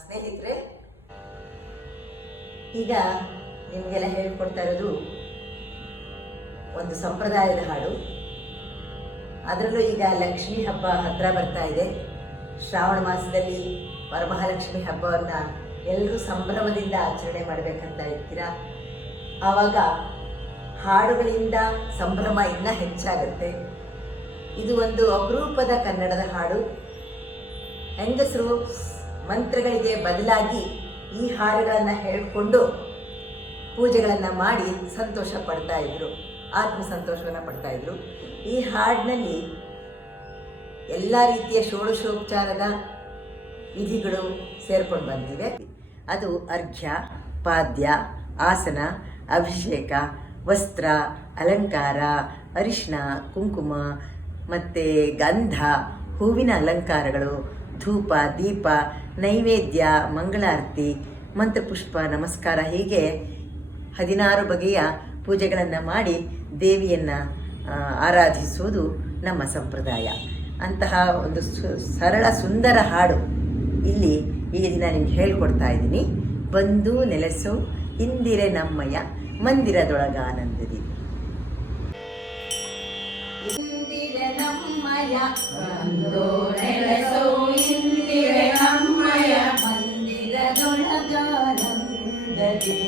ಸ್ನೇಹಿತರೆ, ಈಗ ನಿಮಗೆಲ್ಲ ಹೇಳ್ಕೊಡ್ತಾ ಇರೋದು ಒಂದು ಸಂಪ್ರದಾಯದ ಹಾಡು. ಅದರಲ್ಲೂ ಈಗ ಲಕ್ಷ್ಮೀ ಹಬ್ಬ ಹತ್ತಿರ ಬರ್ತಾ ಇದೆ. ಶ್ರಾವಣ ಮಾಸದಲ್ಲಿ ವರಮಹಾಲಕ್ಷ್ಮಿ ಹಬ್ಬವನ್ನು ಎಲ್ಲರೂ ಸಂಭ್ರಮದಿಂದ ಆಚರಣೆ ಮಾಡಬೇಕಂತ ಇರ್ತೀರಾ. ಆವಾಗ ಹಾಡುಗಳಿಂದ ಸಂಭ್ರಮ ಇನ್ನೂ ಹೆಚ್ಚಾಗುತ್ತೆ. ಇದು ಒಂದು ಅಪರೂಪದ ಕನ್ನಡದ ಹಾಡು. ಹೆಂಗಸರು ಮಂತ್ರಗಳಿಗೆ ಬದಲಾಗಿ ಈ ಹಾಡುಗಳನ್ನು ಹೇಳಿಕೊಂಡು ಪೂಜೆಗಳನ್ನು ಮಾಡಿ ಸಂತೋಷ ಪಡ್ತಾ ಇದ್ರು, ಆತ್ಮ ಸಂತೋಷವನ್ನು ಪಡ್ತಾ ಇದ್ರು. ಈ ಹಾಡಿನಲ್ಲಿ ಎಲ್ಲ ರೀತಿಯ ಷೋಡಶೋಪಚಾರದ ವಿಧಿಗಳು ಸೇರ್ಕೊಂಡು ಬಂದಿವೆ. ಅದು ಅರ್ಘ್ಯ, ಪಾದ್ಯ, ಆಸನ, ಅಭಿಷೇಕ, ವಸ್ತ್ರ, ಅಲಂಕಾರ, ಅರಿಶಿನ, ಕುಂಕುಮ ಮತ್ತು ಗಂಧ, ಹೂವಿನ ಅಲಂಕಾರಗಳು, ಧೂಪ, ದೀಪ, ನೈವೇದ್ಯ, ಮಂಗಳಾರತಿ, ಮಂತ್ರಪುಷ್ಪ, ನಮಸ್ಕಾರ, ಹೀಗೆ 16 ಬಗೆಯ ಪೂಜೆಗಳನ್ನು ಮಾಡಿ ದೇವಿಯನ್ನು ಆರಾಧಿಸುವುದು ನಮ್ಮ ಸಂಪ್ರದಾಯ. ಅಂತಹ ಒಂದು ಸರಳ ಸುಂದರ ಹಾಡು ಇಲ್ಲಿ ಈ ದಿನ ನಿಮ್ಗೆ ಹೇಳ್ಕೊಡ್ತಾ ಇದ್ದೀನಿ. ಬಂದು ನೆಲೆಸೋ ಇಂದಿರೆ ನಮ್ಮಯ್ಯ ಮಂದಿರದೊಳಗಾನಂದದಿ. ಇಂದಿರೆ ನಮ್ಮಯ್ಯ ಬಂದು ನೆಲೆಸೋ ಇಂದಿರೆ ನಮ್ಮಯ್ಯ ಮಂದಿರದೊಳಗಾನಂದದಿ,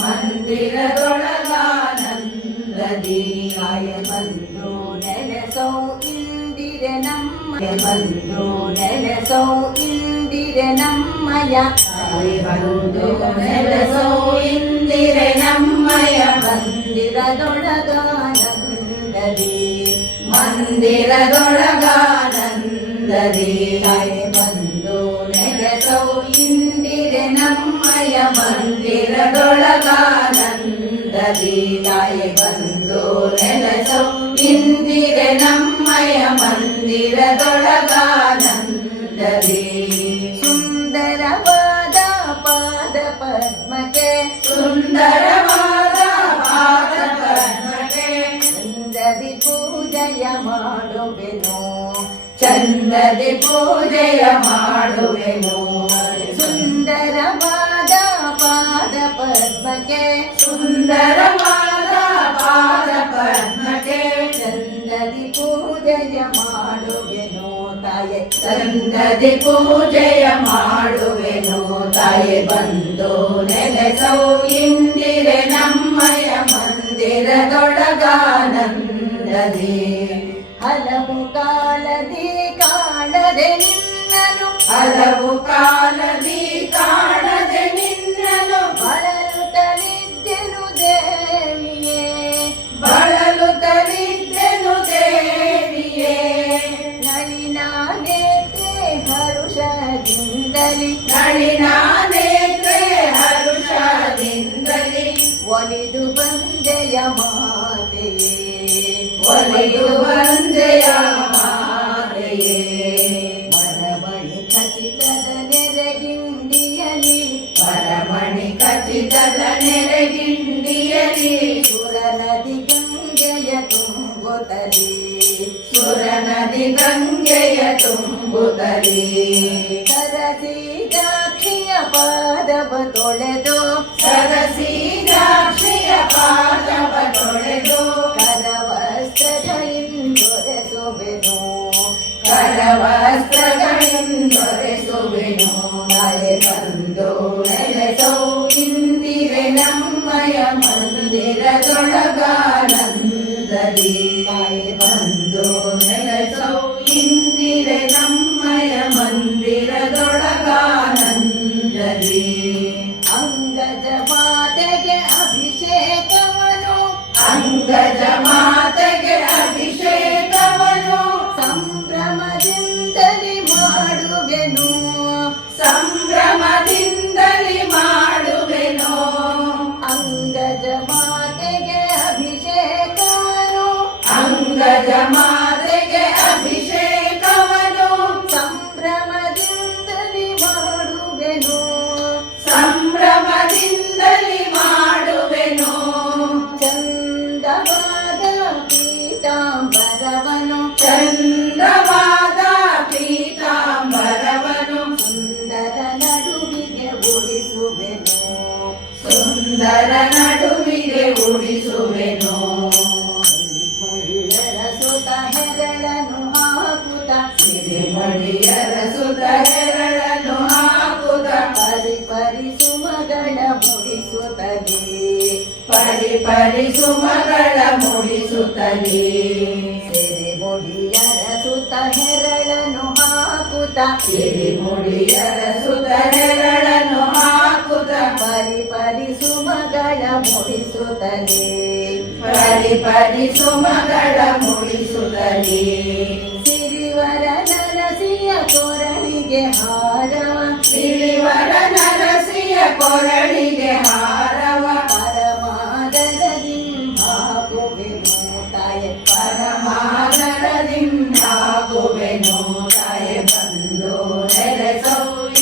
ಮಂದಿರದೊಳಗಾನಂದದಿ. ಆಯ ಬಂದು ನೆಲೆಸೋ ಇಂದಿರೆ ನಮ್ಮಯ್ಯ, ಬಂದು ನೆಲೆಸೋ ಇಂದಿರೆ ನಮ್ಮಯ್ಯ, ಬಂದು ನೆಲೆಸೋ ಇಂದಿರೆ ನಮ್ಮಯ್ಯ ಮಂದಿರದೊಳಗಾನಂದದಿ, ಮಂದಿರದೊಳಗಾನಂದದಿ. ಬಂದು ನೆಲೆಸೋ ಇಂದಿರೆ ನಮ್ಮಯ್ಯ ಮಂದಿರದೊಳಗಾನಂದದಿ. ಬಂದು ನೆಲೆಸೋ ಇಂದಿರೆ ನಮ್ಮಯ್ಯ ಮಂದಿರದೊಳಗಾನಂದದಿ. ಸುಂದರವಾದ ಪಾದ ಪದ್ಮಕ್ಕೆ, ಸುಂದರವಾದ ಪಾದ ಪದ್ಮಕ್ಕೆ ಚಂದದಿ ಪೂಜೆಯ ಮಾಡುವೆನು, ಚಂದದಿ ಪೂಜೆಯ ಮಾಡುವೆನು. ಸುಂದರವಾದ ಪಾದ ಪದ್ಮಕ್ಕೆ, ಸುಂದರವಾದ ಪಾದ ಪದ್ಮಕ್ಕೆ ಚಂದದಿ ಪೂಜೆಯ ಮಾಡುವೆನು ತಾಯೆ, ಚಂದದಿ ಪೂಜೆಯ ಮಾಡುವೆನು ತಾಯೆ. ಬಂದು ನೆಲೆಸೋ ಇಂದಿರೆ ನಮ್ಮಯ್ಯ ಮಂದಿರದೊಳಗಾನಂದದಿ. ಹಲವು ಕಾಲದಿ ಕಾಣದೆ ನಿನ್ನನು, ಹಲವು ಕಾಲದಿ ಕಾಣದೆ ನಿನ್ನನು ಬಳಲುತ್ತಲಿದ್ದೆನು ದೇವಿಯೇ, ಬಳಲುತ್ತಲಿದ್ದೆನು ದೇವಿಯೇ. ನಳಿನಾನೇತ್ರೆ ಹರುಷದಿಂದಲಿ, ನಳಿನಾನೇತ್ರೆ ಹರುಷದಿಂದಲಿ ಒಲಿದು ಬಂದೆಯ ಮಾತೆಯೇ, ಒಲಿದು ಬಂದೆಯ ಮಾತೆಯೇ. ಮರಮಣಿ ಖಚಿತದ ನೆರೆಗಿಂಡಿಯಲಿ, ಮರಮಣಿ ಖಚಿತದ ನೆರೆಗಿಂಡಿಯಲಿ ಸುರನದಿ ಗಂಗೆಯ ತುಂಬುತ್ತಲಿ, ಸುರನದಿ ಗಂಗೆಯ ತುಂಬುತ್ತಲಿ. ಸರಸಿಜಾಕ್ಷಿಯ ಪಾದವ ತೊಳೆದು, ಸರಸಿಜಾಕ್ಷಿಯ ಪಾದವ ತೊಳೆದು ಕರವಸ್ತ್ರಗಳಿಂದೊರೆಸುವೆನು, ಕರವಸ್ತ್ರಗಳಿಂದೊರೆಸುವೆನು. ತಾಯೆ ಬಂದು ನೆಲೆಸೋ ಇಂದಿರೆ ನಮ್ಮಯ್ಯ ಮಂದಿರದೊಳಗಾನಂದದಿ. ತಾಯೆ ಬಂದು ನೆಲೆಸೋ ಇಂದಿರೆ ನಮ್ಮಯ್ಯ ಮಂದಿರದೊಳಗಾನಂದದಿ. ಅಂಗಜ ಮಾತೆಗೆ ಅಭಿಷೇಕವನು, ಅಂಗಜ ಮಾತೆಗೆ ಅಭಿಷೇಕವನು ಸಂಭ್ರಮದಿಂದಲಿ ಮಾಡುವೆನು, ಸಂಭ್ರಮದಿಂದಲಿ ಮಾಡುವೆನು. ಅಂಗಜ ಮಾತೆಗೆ ಅಭಿಷೇಕವನು, ಅಂಗಜ ಮಾತೆಗೆ ಅಭಿಷೇಕವನು ಸಂಭ್ರಮದಿಂದಲಿ ಮಾಡುವೆನು, ಸಂಭ್ರಮದಿಂದಲಿ ಮಾಡುವೆನು. ಚಂದವಾದ ಪೀತಾಂಬರವನು, ಚಂದವಾದ ಪೀತಾಂಬರವನು ಸುಂದರ ನಡು ಸುಂದರ ನಡುವಿಗೆ ಉಡಿಸುವೆನು. ಮಹಿಳೆಯರ ಸುತ ಹೆರಳನು ಹಾಕುತ್ತ ಸಿರಿಮಣಿಯರ ಸುತ ಹೆರಳನು ಹಾಕುತ್ತ ಪರಿ ಪರಿ ಸುಮಗಳ ಮುಡಿಸುತ್ತಲೇ ಪರಿ ಪರಿ ಸುಮಗಳ ಮುಡಿಸುತ್ತಲೇ ಸಿರಿಮುಡಿಯರ ಸುತ ಹೆರಳನು ಹಾಕುತ್ತ ಸಿರಿಮುಡಿಯರ ಸುತ ಹೆರಳನು ಹಾಕುತ್ತ ಪರಿ ಪರಿ ಸುಮಗಳ ಮುಡಿಸುತ್ತಲೇ ಪರಿ ಪರಿ ಸುಮಗಳ ಮುಡಿಸುತ್ತಲೇ ಸಿರಿವರ ನರಸಿಯ ಕೊರಳಿಗೆ ಹಾರವ ಸಿರಿವರ ನರಸಿಯ ಕೊರಳಿಗೆ ಹಾರವ ಪರಮಾದರದಿ ಹಾಕುವೆನು ತಾಯ ಪರಮಾದರದಿಂದಾಗುವೆನು. ತಾಯೆ ಬಂದು ನೆಲೆಸೋ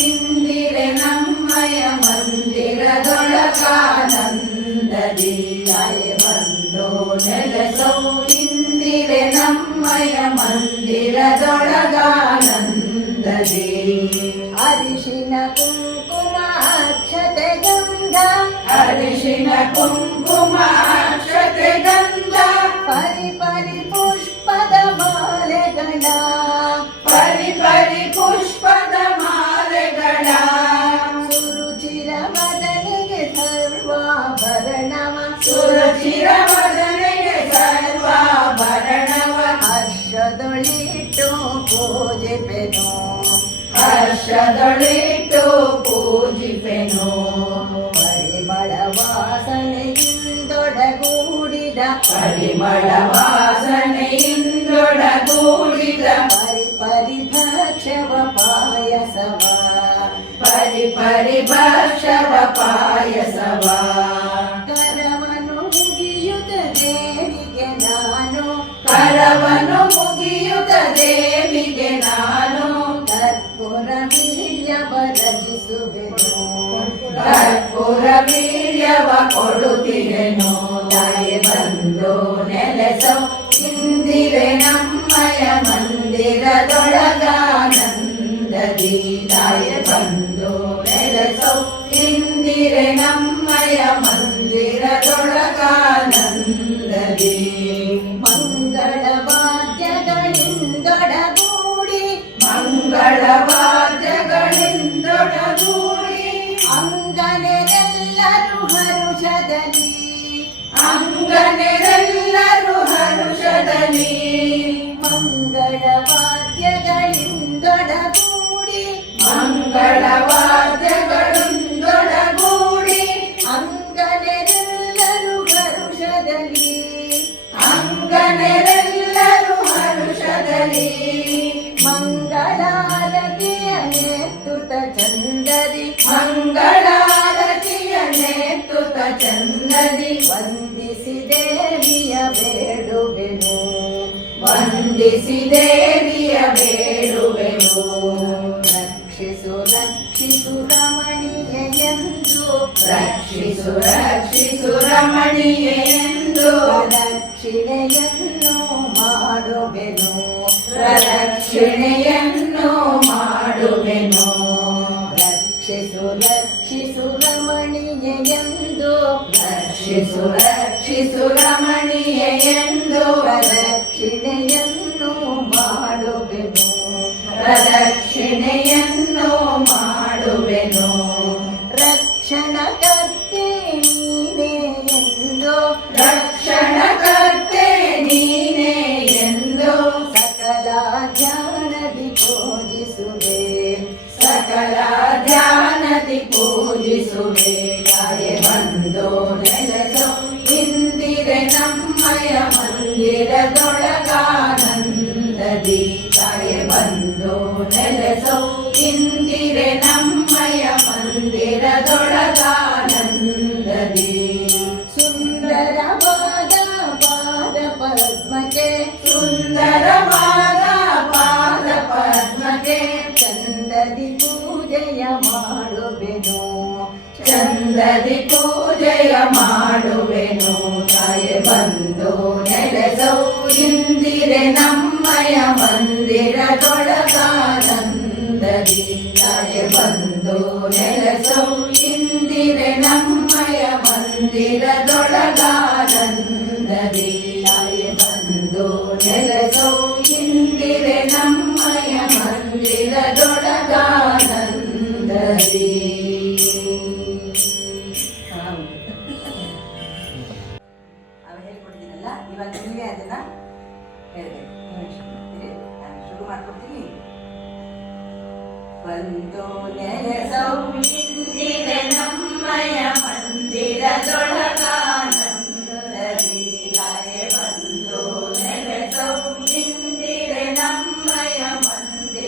ಇಂದಿರೆ ನಮ್ಮಯ ಮಂದಿರದೊಳಗಾನಂದದಿ. ತಾಯೆ ಬಂದು ನೆಲೆಸೋ ಇಂದಿರೆ ನಮ್ಮಯ ಮಂದಿರದೊಳಗಾನಂದದಿ. ಅರಿಶಿನ ಕುಂಕುಮ ಅಕ್ಷತೆ ಗಂಧ ಅರಿಶಿನ ಕುಂಕುಮ ಅಕ್ಷತೆ ಗಂಧ ಪರಿ ಪರಿ ಪುಷ್ಪದ ಮಾಲೆಗಳ ಪರಿ ಪರಿ ಪುಷ್ಪದ ಮಾಲೆಗಳ ಸುರುಚಿರ ಬದಲಿಗೆ ಸರ್ವಾಭರಣವ ಸುರುಚಿರ ವದನೆಗೆ ಸರ್ವಾಭರಣವ ಹರ್ಷದೊಳಿಟ್ಟು ಪೂಜಿಪೆನು ಹರ್ಷದೊಳಿಟ್ಟು ಪೂಜಿಪೆನು. ಪರಿಮಳ ವಾಸನೆಯಿಂದೊಡಗೂಡಿದ ಪರಿಮಳ ವಾಸನೆಯಿಂದೊಡಗೂಡಿದ ಪರಿ ಪರಿ ಭಕ್ಷವ ಪಾಯಸವ ಪರಿ ಪರಿ ಭಕ್ಷವ ಪಾಯಸವ ಕರವನು ಮುಗಿಯುತ್ತ ದೇವಿಗೆ ನಾನು ಕರವನು ಮುಗಿಯುತ್ತ ದೇವಿಗೆ ನಾನು ಕರ್ಪೂರ ವೀರ್ಯವ ರಚಿಸುವೆನು ಕರ್ಪೂರ ವೀರ್ಯವ ಕೊಡುತ್ತಿರೆನು. ತಾಯೆ ಬಂದು ನೆಲೆಸೋ ಇಂದಿರೆ ನಮ್ಮಯ ಮಂದಿರದೊಳಗಾನಂದದಿ. ತಾಯೆ ಬಂದು ನೆಲೆಸೋ ಇಂದಿರೆ ನಮ್ಮಯ ಮಂದಿರದೊಳಗಾನಂದದಿ. ಮಂಗಳ ವಾದ್ಯಗಳಿಂದೊಡಗೂಡಿ ಮಂಗಳ ವಾದ್ಯಗಳಿಂದೊಡಗೂಡಿ ಅಂಗನೆರೆಲ್ಲರೂ ಹರುಷದಲ್ಲಿ ಅಂಗನೆರೆಲ್ಲರೂ ಹರುಷದಲ್ಲಿ ಮಂಗಳ ವಾದ್ಯಗಳಿಂದೊಡಗೂಡಿ ಮಂಗಳ ವಾದ್ಯಗಳಿಂದೊಡಗೂಡಿ ಅಂಗನೆರೆಲ್ಲರೂ ಹರುಷದಲ್ಲಿ ಅಂಗನೆರೆಲ್ಲರೂ ಹರುಷದಲ್ಲಿ ಮಂಗಳಾರತಿಯ ನೇತುತ ಚಂದದಿ ಮಂಗಳಾರತಿಯ ನೇತುತ ಚಂದದಿ ವಂದಿಸಿ ದೇವಿಯ ಬೇಡುವೆನು ವಂದಿಸಿ ದೇವಿಯ ಬೇಡುವೆವು. ರಕ್ಷಿಸು ರಕ್ಷಿಸು ರಮಣೀಯ ಎಂದು ರಕ್ಷಿಸು ರಕ್ಷಿಸು ರಮಣೀಯ ಎಂದು ಪ್ರದಕ್ಷಿಣೆಯನ್ನು ಮಾಡುವೆನು ಪ್ರದಕ್ಷಿಣೆಯನ್ನು ಮಾಡುವೆನು. ರಕ್ಷಿಸು ರಕ್ಷಿಸು ರಮಣೀಯ ಎಂದು ರಕ್ಷಿಸು ರಕ್ಷಿಸು ರಮಣೀಯ ಎಂದು ಪ್ರದಕ್ಷಿಣೆಯನ್ನು ಮಾಡುವೆನು ಪ್ರದಕ್ಷಿಣೆಯನ್ನು ಮಾಡುವೆನು. ರಕ್ಷಣಕರ್ತೆ ನೀನೇ ಎಂದು ರಕ್ಷಣಕರ್ತೆ ನೀನೇ ಎಂದು ಸಕಲ ಧ್ಯಾನದಿ ಪೂಜಿಸುವೆ ಸಕಲ ಧ್ಯಾನದಿ ಪೂಜಿಸುವೆ. ತಾಯೆ ಬಂದು ನೆಲೆಸೋ ಇಂದಿರೆ ನಮ್ಮಯ ಮಂದಿರದೊಳಗಾನಂದದಿ. ತಾಯೆ ಬಂದು ನೆಲೆಸೋ ಇಂದಿರೆ ನಮ್ಮಯ ಮಂದಿರದೊಳಗಾನಂದದಿ. ಸುಂದರವಾದ ಪಾದ ಪದ್ಮಕ್ಕೆ ಸುಂದರವಾದ ಪಾದ ಪದ್ಮಕ್ಕೆ ಚಂದದಿ ಪೂಜೆಯ ಮಾಡುವೆನು ಚಂದದಿ ಪೂಜೆಯ ಮಾಡುವೆನು. ತಾಯೆ ಬಂದು ನೆಲೆಸೋ ಇಂದಿರೆ ನಮ್ಮಯ ಮಂದಿರದೊಳಗಾನಂದದಿ. ತಾಯೆ ಬಂದು ನೆಲೆಸೋ ಇಂದಿರೆ ನಮ್ಮಯ ಮಂದಿರ ಅವ ಹೇಳ್ಕೊಡ್ತೀನಲ್ಲ, ಇವಾಗ ನೀವೇ ಅದನ್ನ ಹೇಳ್ಬೇಕು. ನಾನು ಶುರು ಮಾಡ್ಕೊಡ್ತೀನಿ. ಬಂದು ನೆಲೆಸವು ಇಂದಿರೆ ನಮ್ಮಯ ಮಂದಿರದೊಳಗಾನಂದದಿ ತಾಯೆ ಬಂದು ನೆಲೆಸವು ಇಂದಿರೆ ನಮ್ಮಯ ಮಂದಿರದೊಳಗಾನಂದದಿ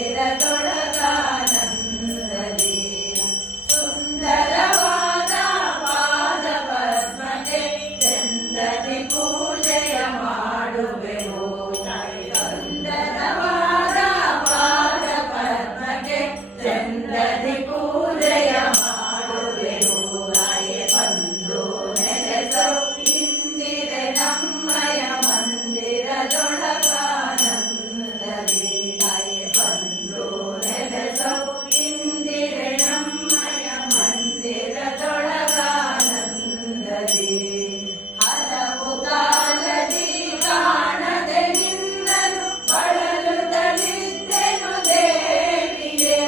ಸುಂದರವಾದ ಪಾದ ಪದ್ಮಕ್ಕೆ ಚಂದದಿ ಪೂಜೆಯ ಮಾಡುವೆವು ತಾಯಿ ಸುಂದರವಾದ ಪಾದ ಪದ್ಮಕ್ಕೆ ಚಂದದಿ ಪೂಜೆಯ ಮಾಡುವೆವು ತಾಯಿ ಬಂದು ನೆಲೆಸವು ಇಂದಿರೆ ನಮ್ಮಯ ಮಂದಿರದೊಳಗಾನಂದದಿ ತಾಯಿ ಬಂದು ನೆಲೆಸವು ಇಂದಿರೆ ನಮ್ಮಯ ಮಂದಿರದೊಳಗಾನಂದದಿ ಹಲವು ಕಾಲದಿ ಕಾಣದೆ ನಿನ್ನನು ಬಳಲುತ್ತಲಿದ್ದೆನು ದೇವಿಯೇ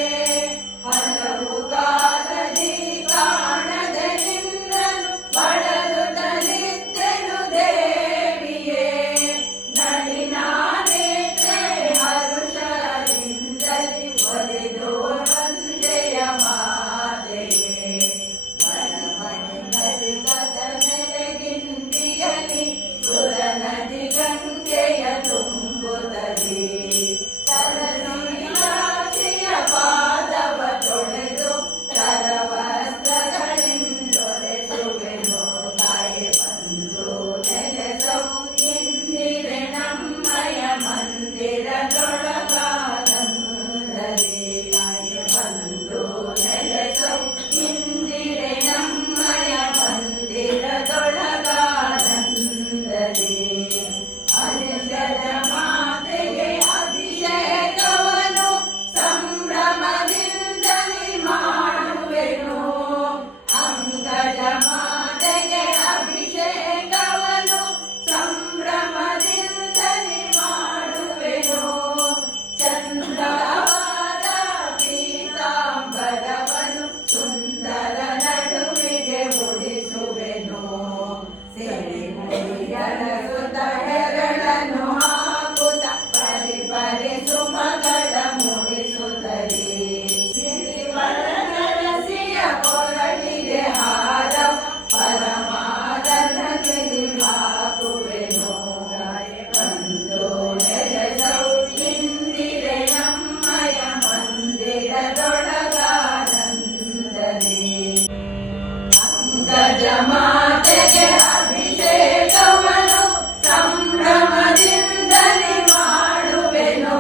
ಹಲವು ಕಾಲದಿ ಕಾಣದೆ ನಿನ್ನನು ಬಳಲುತ್ತಲಿದ್ದೆನು ದೇವಿಯೇ ನಳಿನಾನೇತ್ರೆ ಹರುಷದಿಂದಲಿ ಒಲಿದು ವಂದೆಯ ಮಾತೆಯೇ ಮಣಮಣಿ ಕಲಿಕದ ಮೆರೆಗಿಂದಿಯಲಿ ಸುರನದಿ ಗಂಗೆಯ ತುಂಬುತ್ತಲಿ ಸರಸಿಯ ಪಾದವ ತೊಳೆದು ಕರವಸ್ತ್ರಗಳಿಂದೊರೆಸುವೆನು ತಾಯಿ ಬಂದು ನೆಲೆಸವು ಇಂದಿರೆ ನಮ್ಮಯ ಮಂದಿರದೊಳಗಾನಂದದಿ ತಾಯಿ ಬಂದು ನೆಲೆಸವು ಇಂದಿರೆ ನಮ್ಮಯ ಮಂದಿರದೊಳಗಾನಂದದಿ ಅನಿಶದ ಮಾತೆಗೆ ಅಭಿಷೇಕವನ್ನು ಸಂಭ್ರಮದಿಂದಲಿ ಮಾಡುವೆನು ಅಂಗಜ ಮಾತೆಗೆ ಅಭಿಷೇಕವನ್ನು ಸಂಭ್ರಮದಿಂದಲಿ ಮಾಡುವೆನು ಚಂದ್ರವಾದ ಪೀತಾಂಬರವನ್ನು ಸುಂದರ ನಡುವಿಗೆ ಉಡಿಸುವೆನು ಸಿರಿಮುಡಿಗಳ ಸುತ ಹೆರಳನ್ನು ಹಾಕುತ್ತ ಪರಿ ಸುಮಗಳ ಮುಡಿಸುತ್ತಲೇ ಸಿರಿವರಸಿಯ ಕೊರಳಿಗೆ ಹಾರ ಪರಮಾದರಕ್ಕೆ ಹಾಕುವೆನು ತಾಯಿ ಬಂದು ನೆಲೆಸವು ಇಂದಿರೆ ನಮ್ಮಯ ಮಂದಿರದೊಳಗಾನಂದದಿ ಅಂಗಜ ಮಾತೆಗೆ ಅಭಿಷೇಕವನ್ನು ಸಂಭ್ರಮದಿಂದಲಿ ಮಾಡುವೆನು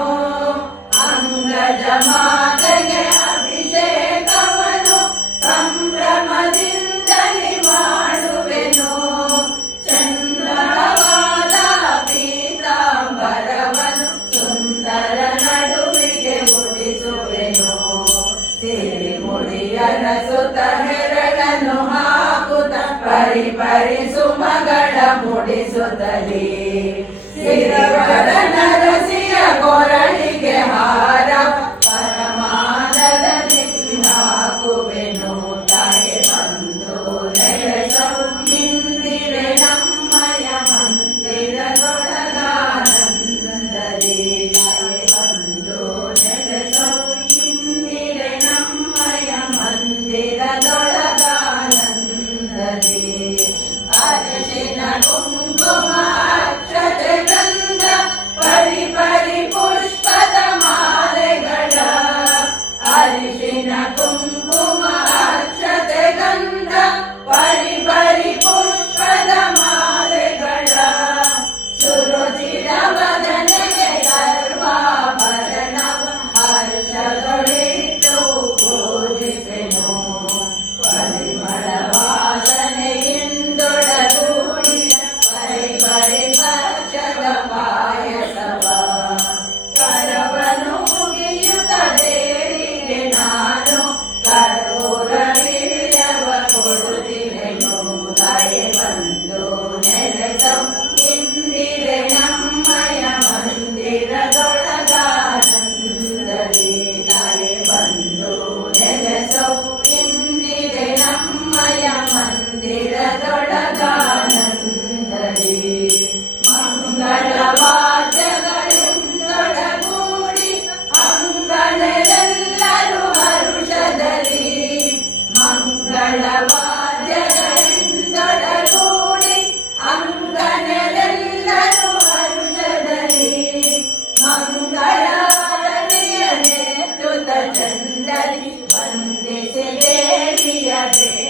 ಅಂಗಜ ಮಾತೆಗೆ ಅಭಿಷೇಕವನ್ನು ಸಂಭ್ರಮದಿಂದಲಿ ಮಾಡುವೆನು ಚಂದ್ರವಾದ ಪೀತಾಂಬರವನ್ನು ಸುಂದರ ನಡುವಿಗೆ ಉಡಿಸುವೆನು ಸಿರಿಮುಡಿಯರ ಸುತ ಹೆರಳನ್ನು ಹಾಕುತ್ತ ಪರಿ ಸುಮಗಳ ಮುಡಿಸುತ್ತಲೇ ಸಿರಿವರ ನರಸಿಯ ಕೊರಳಿಗೆ ಹಾರ ಪರಮಾನದಲ್ಲಿ ಹಾಕುವೆನು ತಾಯಿ ಬಂದು ನೆಲೆಸವು ಇಂದಿರೆ ನಮ್ಮಯ ಮಂದಿರದೊಳಗಾನಂದದಿ ತಾಯಿ ಬಂದು ನೆಲೆಸವು ಇಂದಿರೆ ನಮ್ಮಯ ಮಂದಿರದೊಳಗಾನಂದದಿ ಅರಿಶಿನ ಕುಂಕುಮ ಅಕ್ಷತೆ ಗಂಧ ಪರಿ ಜಡೆ